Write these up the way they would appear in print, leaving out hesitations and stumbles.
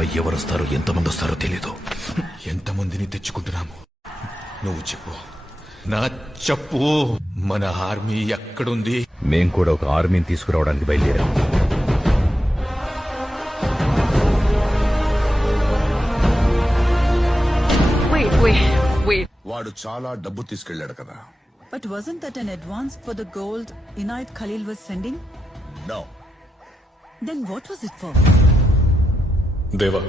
మనపై ఎవరొస్తారో ఎంతమంది వస్తారో తెలీదు. ఎంతమందిని తెచ్చుకుంటున్నాము నువ్వు చెప్పు, నా చెప్పు. మన ఆర్మీ ఎక్కడుంది? మేం కూడా ఒక ఆర్మీని తీసుకురావడానికి బయలుదేరాం. వాడు చాలా డబ్బు తీసుకెళ్లాడు కదా. But wasn't that an advance for the gold Inayat Khalil was sending? No. Then what was it for? దేవా,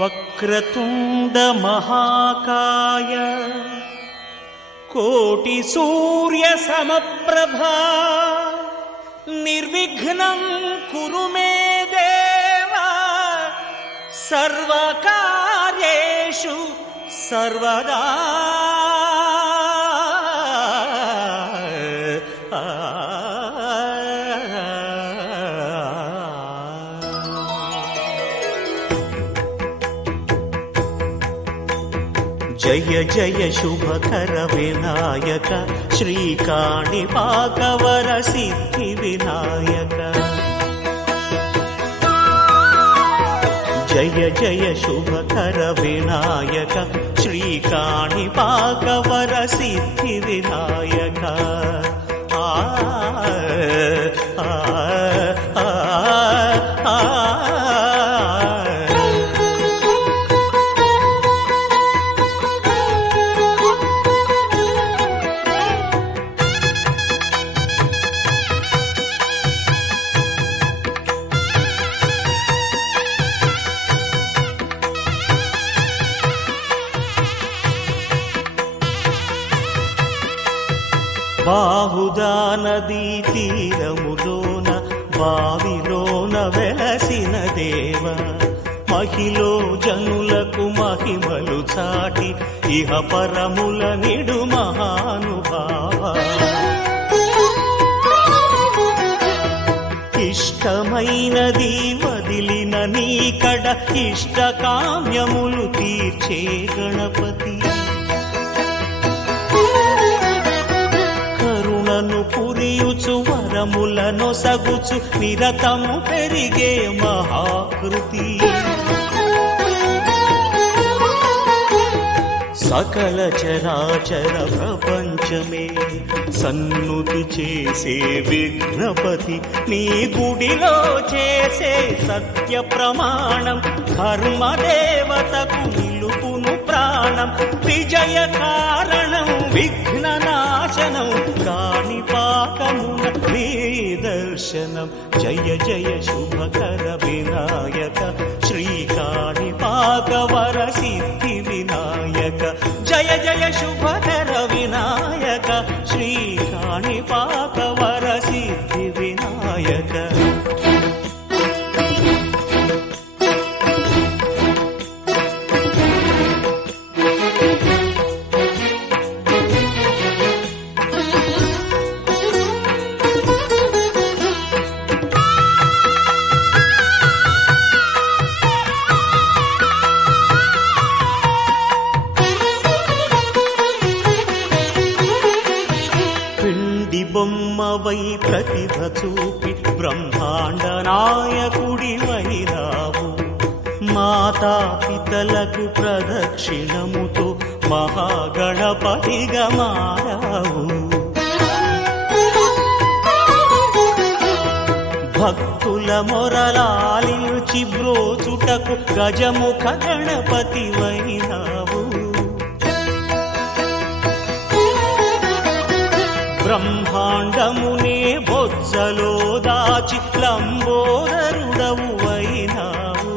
వక్రతుండ మహాకాయ కోటి సూర్య సమప్రభా నిర్విఘ్నం కురు మే దేవా సర్వకార్యేషు సర్వదా. జయ జయ శుభకర వినాయక శ్రీకాణిపాకవర సిద్ధి వినాయక. జయ జయ శుభకర వినాయక శ్రీకాణిపాకవర సిద్ధి వినాయక. ఆ ఆ ఆ ఆ బాహుదా నదీ తీరములోన బావిలోన వెలసిన దేవ మహిలో జనులకు మహిమలు చాటి ఇహ పరముల నిడు మహానుభావ. ఇష్టమైనది వదిలిన నీకడ ఇష్ట కామ్యములు తీర్చే గణపతి. కరుణను పురియుచు వరములను సగుచు నిరతము పెరిగే మహాకృతి. సకల చరాచర ప్రపంచమే సన్నుతి చేసే విఘ్నపతి. నీ గుడిలో చేసే సత్య ప్రమాణం ధర్మదేవతకు నిలుపును ప్రాణం. విజయ కారణం విఘ్న నాశనం కాణిపాకమున నీ దర్శనం. జయ జయ శుభకర వినాయక శ్రీకాణిపాకవర సిద్ధి వినాయక. జయ జయ శుభకర వినాయక శ్రీకాణిపాకవర సిద్ధి వినాయక. బొమ్మవై ప్రతిభ చూపి బ్రహ్మాండ నాయకుడి వైరావు. మాతా పితలకు ప్రదక్షిణముతో మహాగణపతిగా మారావు. భక్తుల మొరలాలించి బ్రోచుటకు గజముఖ గణపతివైనావు. బ్రహ్మాండమునే బొజ్జలో దాచి లంబోదరుడవు అయినావు.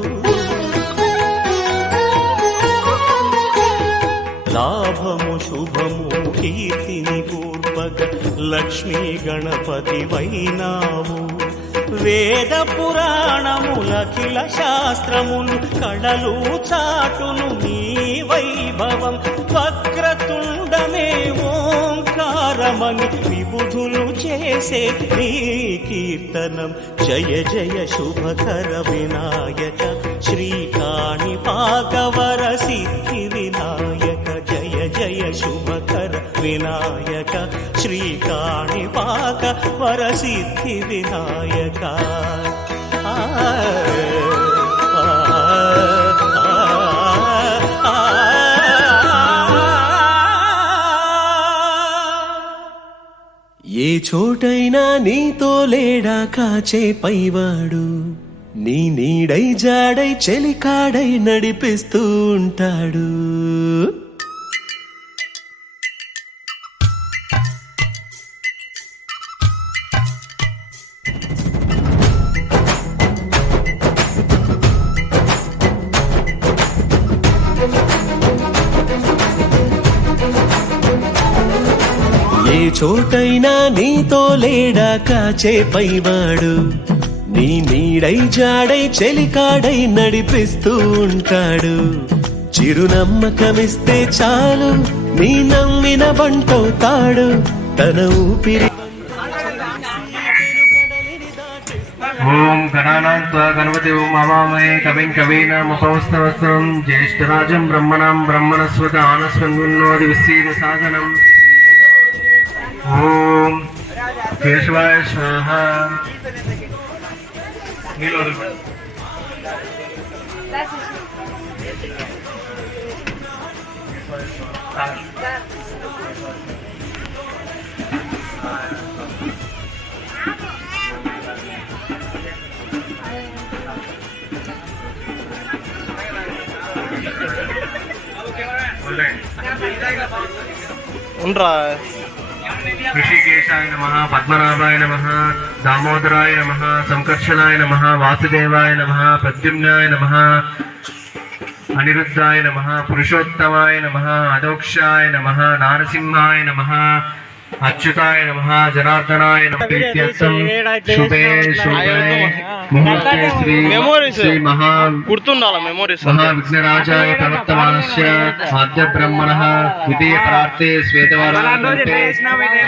లాభము శుభము కీర్తిని కూర్పగ లక్ష్మీ గణపతివైనావు. వేద పురాణములఖిల శాస్త్రములు కళలు చాటును నీ వైభవం. వక్రతుండమే ఓంకారమని విబుధులు చేసే నీ కీర్తనం. జయ జయ శుభకర వినాయక శ్రీకాణిపాకవర సిద్ధి వినాయక. జయ జయ శుభకర వినాయక శ్రీకాణిపాక వరసిద్ధి వినాయక. ఏ చోటైనా నీతో లేడా కాచే పైవాడు, నీ నీడై జాడై చెలికాడై నడిపిస్తూ ఉంటాడు. ఏ చోటైనా నీతో లేడా కాచే పైవాడు, నీ నీడై జాడై చెలికాడై నడిపిస్తూ ఉంటాడు. చిరునమ్మకమిస్తే చాలు నీ నమ్మిన బంటవుతాడు. తన ఊపిరి ఓం గణానాన్త్వా గణపతి ఓం అవామహే కవిం కవీనాముపస్తవస్తం జ్యేష్ఠరాజం బ్రహ్మణాం బ్రహ్మణస్వత ఆనస్వన్నోది విశ్రీద సాధనం. ఓం కేశవాయ స్వాహ. ఉండరా ఋషికేశాయ నమః, పద్మనాభాయ నమః, దామోదరాయ నమః, సంకర్షణాయ నమః, వాసుదేవాయ నమః, ప్రద్యుమ్నాయ నమః, అనిరుద్ధాయ నమః, పురుషోత్తమాయ నమః, అదోక్షాయ నమః, నారసింహాయ నమః, అచ్యుతాయ నమః, జనార్దనాయ నమః. ఇత్యర్థం శుభే శుభే ముహూర్తే శ్రీ మహావిఘ్నరాజాయ ప్రవర్తమానస్య ఆద్య బ్రహ్మణః ద్వితీయ ప్రార్థే శ్వేతవారాంతే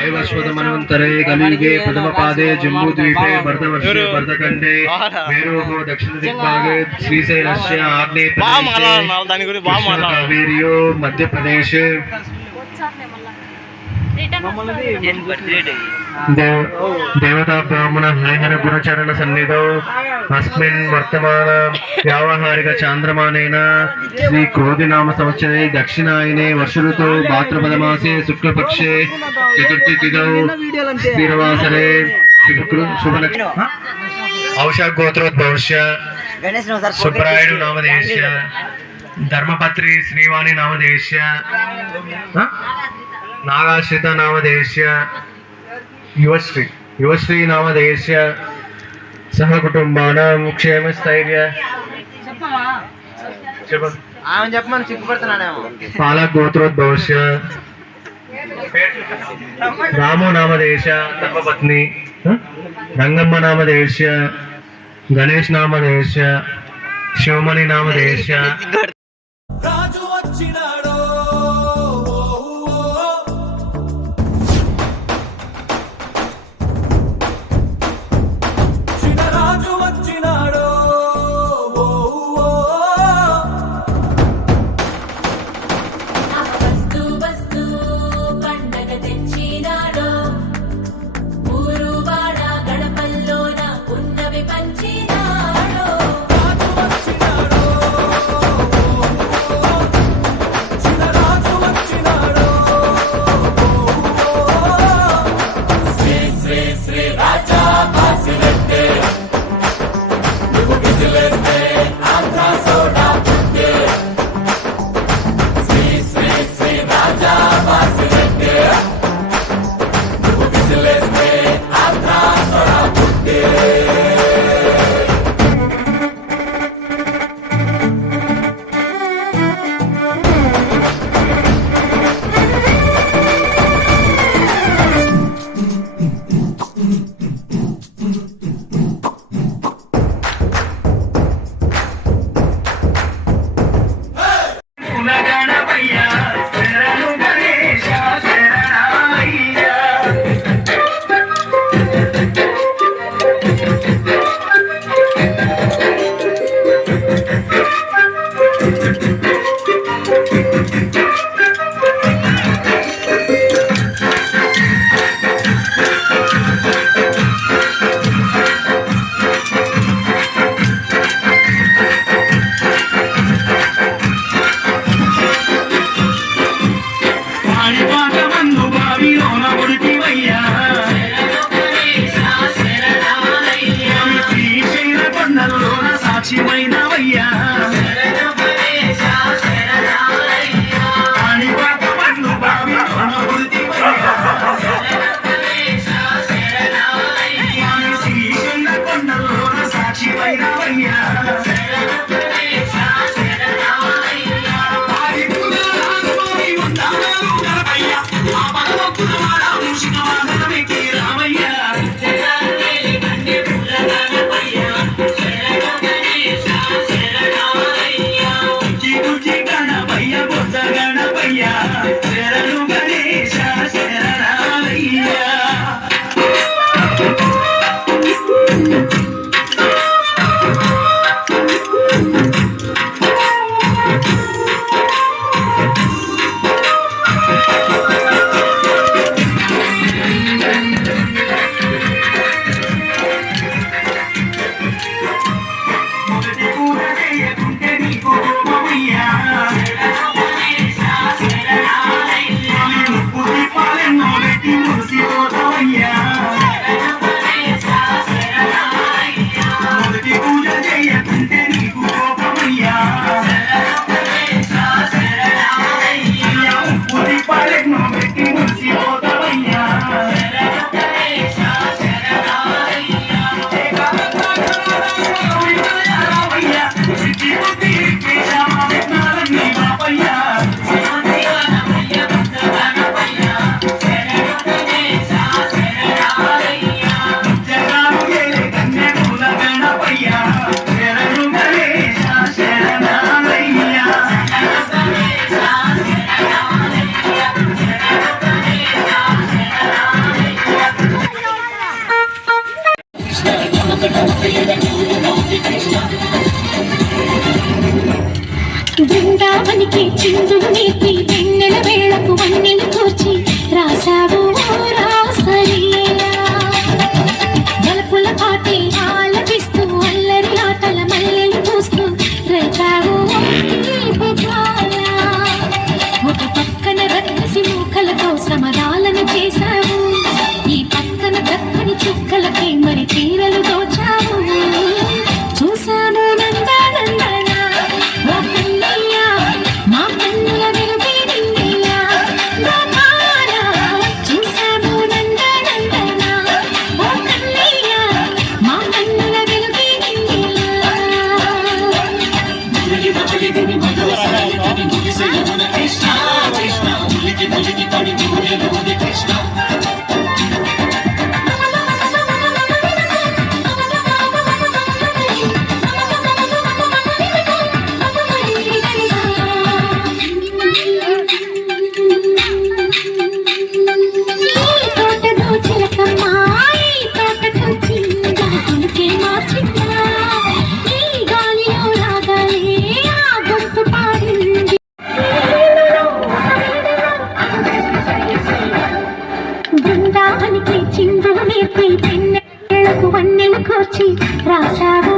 వైవస్వతమన్వంతరే కలియుగే ప్రథమపాదే జంబూద్వీపే భరతవర్షే భరతఖండే మేరోః దక్షిణ దిగ్భాగే శ్రీశైలస్య ఆగ్నేయ ప్రదేశే కావేర్యో మధ్యప్రదేశే దేవతా బ్రాహ్మణ హరిహర గురుచరణ సన్నిధౌ అస్మిన్ వర్తమాన వ్యావహారిక చాంద్రమానేన శ్రీ క్రోధినామ సంవత్సరే దక్షిణాయనే వర్ష ఋతౌ భాద్రపదమాసే శుక్లపక్షే చతుర్థి తిథౌ స్థిరవాసరే శుభనక్ష ఔషగోత్రోద్భవస్య సుబ్రాయుడు నామధేయస్య ధర్మపత్రి శ్రీవాణి నామధేయస్య నాగాశ్రిత నామధేయస్య యువశ్రీ నామధేయస్య సహ కుటుంబానాం క్షేమస్థైర్య చెప్పమని సిగ్గుపడుతున్నానేమో. పాలక్ గోత్రోద్భవస్య రామో నామధేయస్య ధర్మపత్ని రంగమ్మ నామధేయస్య గణేష్ నామధేయస్య శివమణి నామధేయస్య. రాజు వచ్చినాడో చిన్నరాజు వచ్చినాడో వస్తు వస్తు పండగ తెచ్చినాడో ఊరు వాడ గడపల్లోన ఉన్నవి పంచినాడో. రాజు వచ్చినాడో చిందులు నేర్పి వెన్నెల వేళకు వన్నెలు కూర్చి రాసావు రాసలీలా గలపుల పాటే ఆలపిస్తూ అల్లరి ఆటల మల్లెలు పూస్తూ రేపావు ఒక పక్కన రక్కసి మూకలతో సమరాలను చేశావు ఈ పక్కన దక్కని చుక్కలకి మరి తీరలు దోచావు చూసాము నందనందన ఓ కన్నయ్య మా కన్నుల వెలుగే నిన్నయ్య గోపాల చూసాము నందనందన ఓ కన్నయ్య మా కన్నుల వెలుగే బృందానికి చిందులు నేర్పి పెన్నెలకు వన్నెలు కూర్చి రాసావు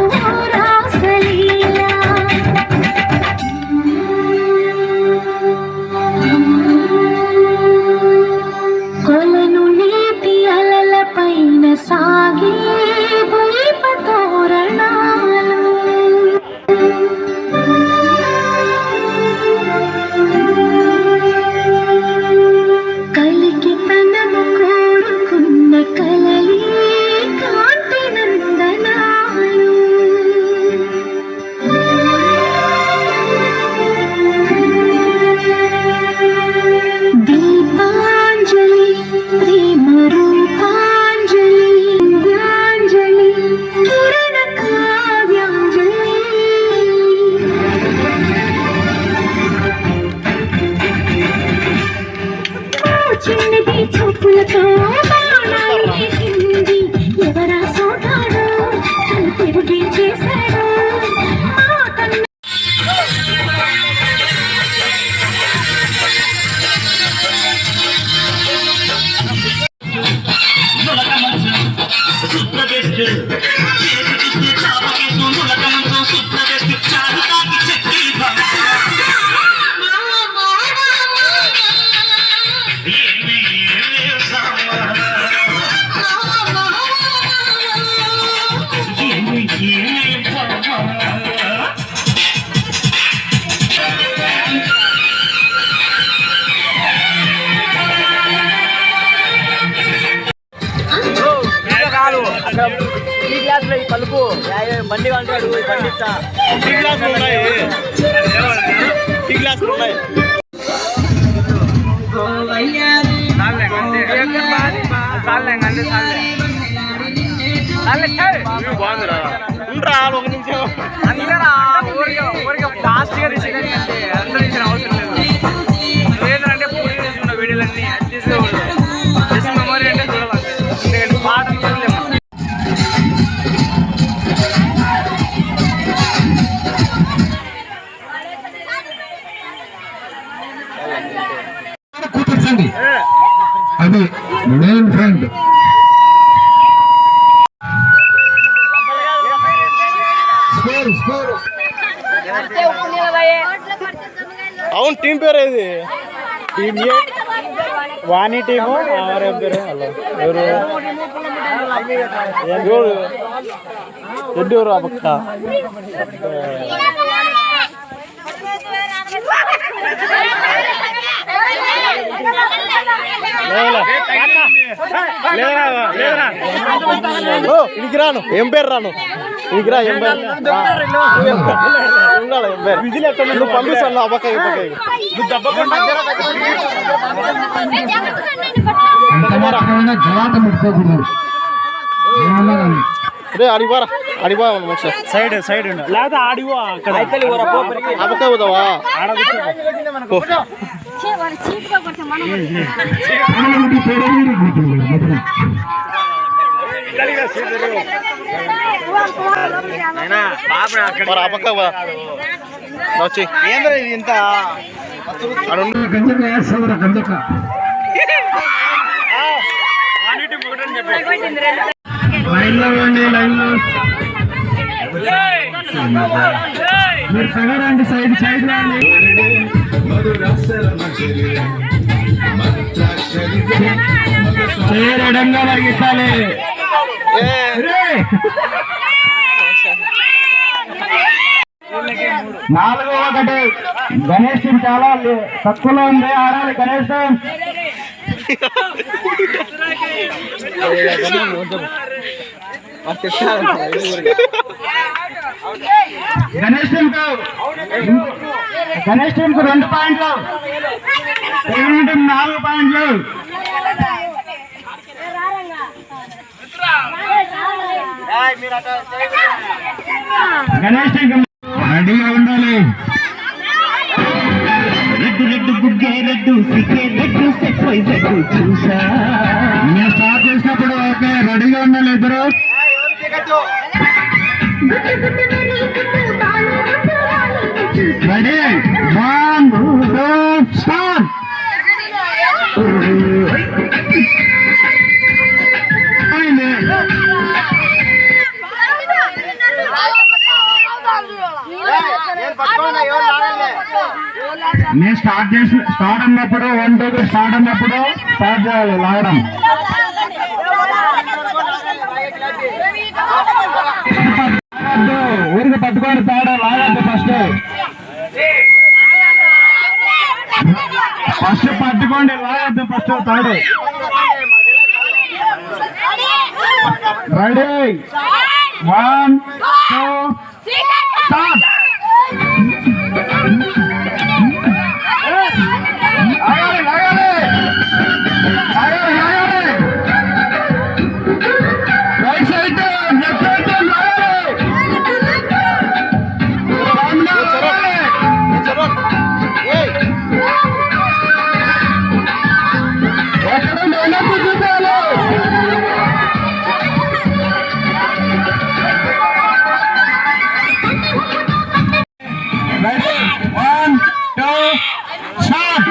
రాసలీలా కొలను నీటి అలల పైన సాగే పులిప తోరణాలు కలికి తనము కోరుకున్న కలలి కాంతి నందనాలు దీపాంజలి ప్రేమ రూపాంజలి దివ్యాంజలి కిరణ కావ్యాంజలి చిన్నది చూపులతో బాణాలు వేసింది ఎవరా సోటాడు తను తిరిగి చేశాడు మా కన్ను బండి అంటాడు బండి బాగుందిరా ఒక నిమిషం ఊరికి ఫాస్ట్ గా తీసేది అందరూ తీసిన అవసరం లేదు ఏంటంటే పూరి తీసుకున్న వీడియోలన్నీ అది తీసేవాళ్ళు జస్ట్ మెమరీ అంటే చూడాలి పాటలు చూడలేము కూర్చోండి అది మెయిన్ ఫ్రెండ్ అవును టీం పేరు ఏది టీం ఏ వాణి టీము ఎవరు పేరు ఎవరు ఎవరు ఎడ్డూరు ఆ పక్క ఇడికి రాను ఏం పేరు రాను ఇడికి రా ఏం పేరు నువ్వు పంపిస్తాను ఆ పక్క రే అడివారా అడివా సైడ్ సైడ్ లేదా ఆడివో అక్కడ ఆ పక్క పోతావా మరి ఆ పక్క వచ్చి ఏంద్ర ఇది ఇంత గంజక వేస్తావురా గంజక లైన్ లో ఉండి లైన్ లో మీరు సగరండి సైడ్ సైడ్ రండి చేయడంగా లాగిస్తాలే నాలుగు ఒకటి గణేష్ చాలా తక్కువలో ఉంది ఆడాలి గణేష్ గణేష్ టీమ్ కు 2 పాయింట్లు తెలుగు టీం 4 పాయింట్లు గణేష్ టీం రెడీగా ఉండాలి రెడ్డు రెడ్డు బుగ్గే రెడ్డు సిగ్గే రెడ్డు సెట్ వై రెడ్డు చూసా నేను స్టార్ట్ చేసినప్పుడు ఓకే రెడీగా ఉండాలి ఇద్దరు రెడీ 1 2 స్టార్ట్ నేను స్టార్ట్ అన్నప్పుడు 1 2 స్టార్ట్ అన్నప్పుడు స్టార్ట్ చేయాలి లాగడం ఊరికి పట్టుకొని తాడా లాగద్దు ఫస్ట్ పట్టుకోండి లాగద్దు ఫస్ట్ తాడు ready 1 2 start right side left side ఎక్కడ మేనప్పు చూపాలి రెడీ 1 2 స్టార్ట్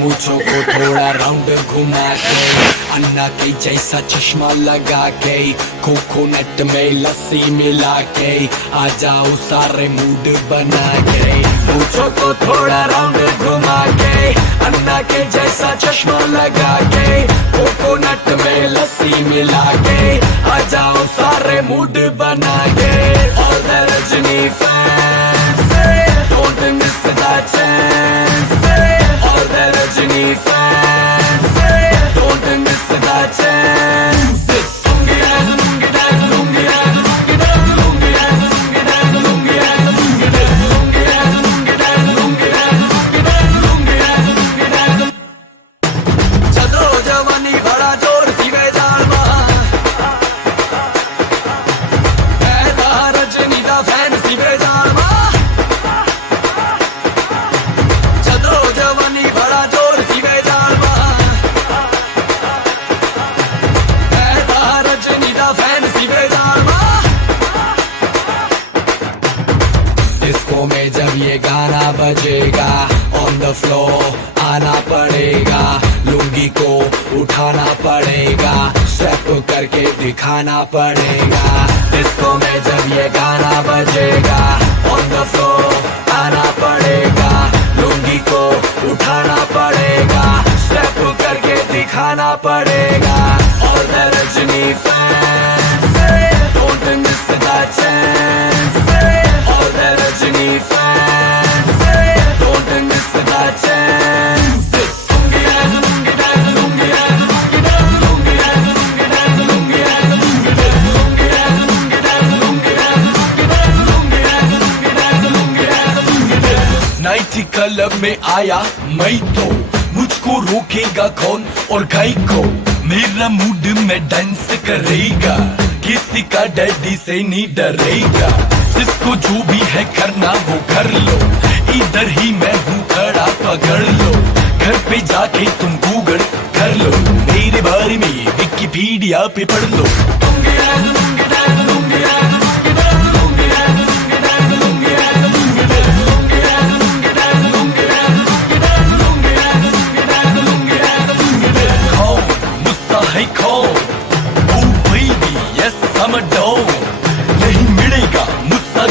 मूछों को थोड़ा राउंड घुमा के अन्ना के जैसा चश्मा लगा के कोकोनट में लस्सी मिला के आ जाओ सारे मूड बना के मूछों को थोड़ा राउंड घुमा के अन्ना के जैसा चश्मा लगा के कोकोनट में लस्सी मिला के आ जाओ सारे मूड बना के All the Rajini fans, don't miss the chance. All the Rajini fans, don't miss the chance. Lungi dance, lungi dance, lungi dance, lungi dance, lungi dance, lungi dance, lungi dance, lungi dance, lungi dance, lungi dance, lungi dance, lungi dance, lungi dance, lungi dance. Chadro jawani bada jor sive jalma. Aisa Rajini da fan sive jalma. Chadro jawani bada jor sive jalma. Aisa Rajini da fan sive jalma. Disco में जब ये गाना बजेगा on the floor आना पड़ेगा लुंगी को उठाना पड़ेगा स्टेप करके दिखाना पड़ेगा डिस्को में जब ये गाना बजेगा ऑन द फ्लोर आना पड़ेगा लुंगी को उठाना पड़ेगा स्टेप करके दिखाना पड़ेगा और the Rajni fans don't miss the chance All the Rajini fans, don't miss the chance. जब मैं आया मैं तो मुझको रोकेगा कौन और गाय को मेरा मूड में डांस करेगा किसी का डैडी से नहीं डरेगा जिसको जो भी है करना वो कर लो इधर ही मैं हूँ खड़ा पकड़ लो घर पे जाके तुम गूगल कर लो मेरे बारे में विकिपीडिया पे पढ़ लो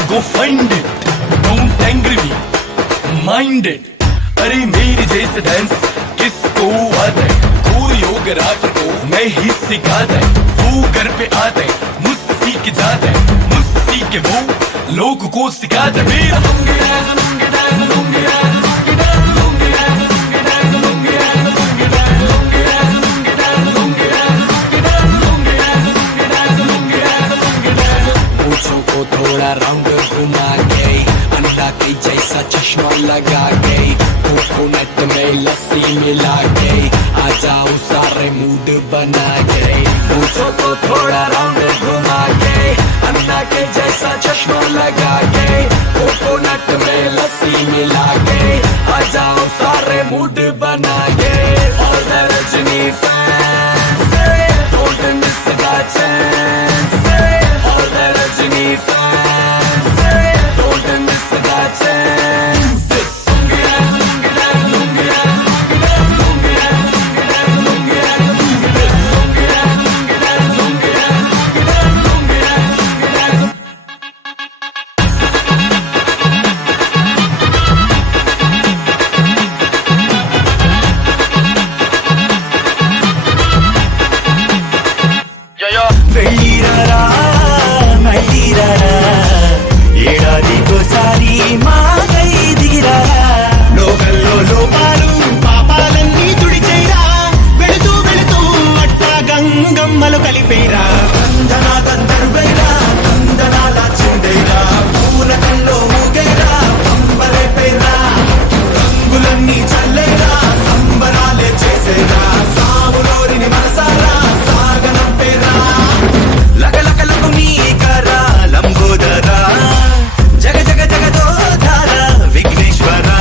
Go find it, don't angry me, mind it. अरे मेरे जैसे डांस किसको आता है कोरियोग्राफर को मैं ही सिखाता है वो घर पे आता है मुझसे सीख जाता है मुझसे सीख के वो लोगों को सिखाता है मेरा को थोड़ा राउंड घुमा के अंडा के जैसा चश्मा लगा के कोकोनट में लस्सी मिला के आ जाओ सारे मूड बना के पूछो तो थोड़ा राउंड घुमा के अंडा के जैसा चश्मा लगा के कोकोनट में लस्सी मिला के आ जाओ सारे मूड बना के और Rajini fans don't miss the chance और Rajini fans don't miss the chance వెళ్ళిరారా మళ్ళీరారా ఏడాదికోసారి మాకై దిగిరారా లోకల్లో లోపాలు పాపాలన్నీ తుడిచేరా వెళుతూ వెళుతూ అట్టా గంగమ్మలు కలిపేరా తందనా తందరువైరా తందనాల చిందేరా పూలకల్లో ఊగేరా పంపలేపేరా రంగులన్నీ చల్లేరా సంబరాలే చేసేరా సాములోరిని మనసారా సాగనంపేరా లగలగలకు నీ కరా లంబోదరా జగ జగ జగదోధారా విఘ్నేశ్వరా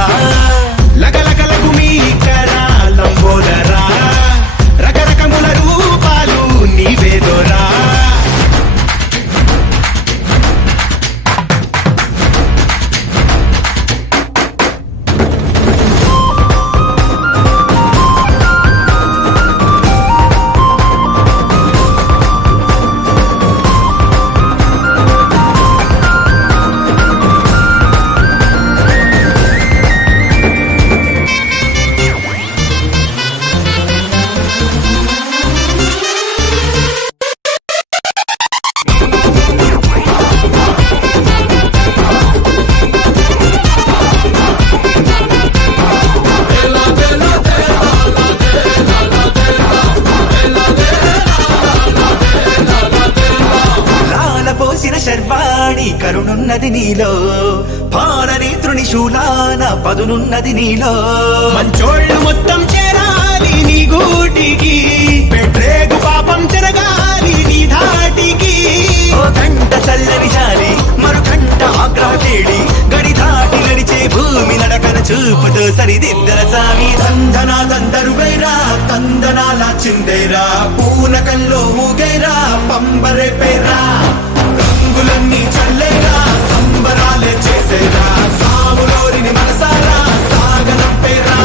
లగలగలకు మీ కరా లంబోదరా రకరకముల రూపాలు నీవేదోరా పోసిన శర్వాణి కరుణున్నది నీలో పారని త్రిశూలాన పదునున్నది నీలో మంచోళ్ళు మొత్తం చేరాలి నీ గూటికి పెట్టేగు పాపం చెరగాలి నీ ధాటికి ఓ గంట చల్లని జాలి మరు గంట ఆగ్రహ కేడి గడి దాటి నడిచే భూమి నడకన చూపుతో సరిదిద్దర సామి తందనా తందరువైరా తందనాల చిందేరా పూనకంలో ఊగేరా పంబరే పేరా రంగులన్నీ చల్లేరా సంబరాలే చేసేరా సాములోరిని మనసారా సాగనంపేరా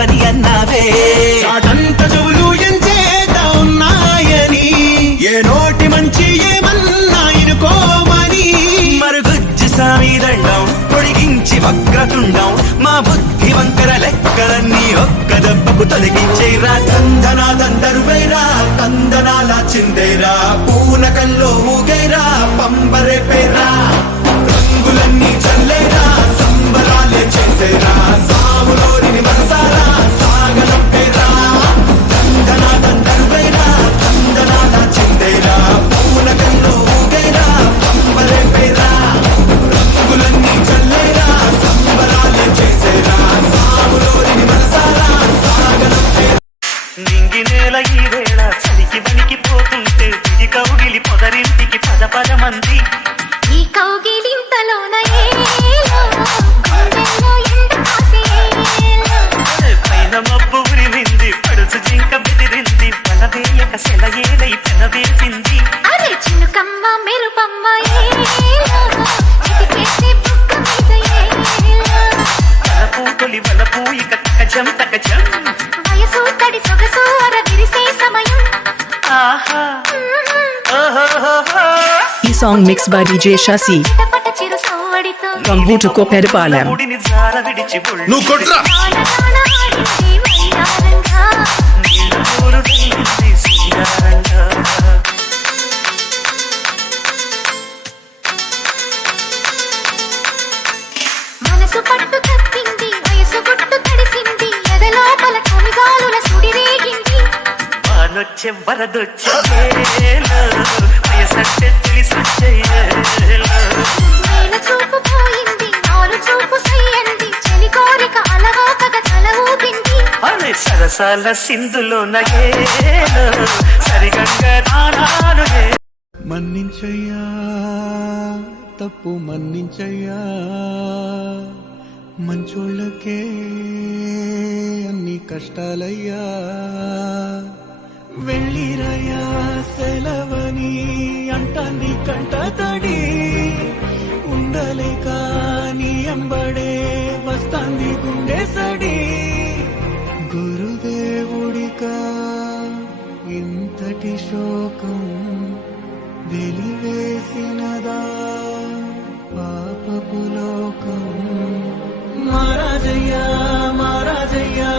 లేవని అన్నావే చాటంత చెవులు ఎంచేత ఉన్నాయని ఏ నోటి మంచి ఏమన్నా ఇరుకోమని మరుగుజ్జు సామి దండం పొడిగించి వక్రతుండం మా బుద్ధి వంకర లెక్కలన్నీ ఒక్క దెబ్బకు తొలగించేరా దందనా దందరువేరా కందనాల చిందేరా పూనకంలో ఊగేరా పంబరే పేరా రంగులన్నీ చల్లేరా సంబరాలే చేసేరా సాములోని మనసారా సాగనం పేరా దందనా దందరువేరా కందనాల చిందేరా పూనకంలో ఊగేరా పంబరే పేరా రంగులన్నీ చల్లేరా సంబరాలే చేసేరా సాములోని మనసారా సాగనం పేరా నింగి నేల ఈ వేళ చలికి వణికి పోతుంటే దిగి కౌగిలి పొదరింటికి పద పద మంది ఈ కౌగిలింతలోన ఏలో గుండెల్లో ఎండ కాసేలో పైన మబ్బు ఉరిమింది పడుచు జింక బెదిరింది బలవేయక సెలయేలై పెనవేసింది అరే చినుకమ్మ మెరుపమ్మ ఏలో చిటికేసే బుగ్గ మీద ఏలో తలపూ తొలి వలపూ ఇక తకజం తకజం వయసు తడి సొగసు అరవిరిసే సమయం ఆహా ఓహోహోహో ఈ song mix by DJ Shasi చిటపట చిరు సవ్వడితో from Vutuko Peripalam. ముడిని జార విడిచి నువ్వు కొట్రా ఆడింది వయ్యారంగా నీళ్ళూరు వెళ్ళింది సింగారంగా మనసు పట్టు తప్పింది వయసు గుట్టు తడిసింది ఎదలోపల కమిగాలుల సుడి రేగింది వానొచ్చే వరదొచ్చే వయసంటే తెలిసొచ్చే నేల చూపు పోయింది నాలు చూపు సయ్యంది చలి కోరిక అలవోకగ తల ఊపింది అరే సరసాల సింధులో నగేలో సరిగంగా నానాలు మన్నించయ్యా తప్పు మన్నించయ్యా మంచోళ్ళకే అన్ని కష్టాలయ్యా వెళ్ళిరయ్యా సెలవని అంటాన్ని కంట తడి ఉండలేక నీ అంబడే వస్తాంది గుండె సడి గురుదేవుడికా ఇంతటి శోకం వెలివేసినదా పాపపు లోకం మహారాజయ్యా మహారాజయ్యా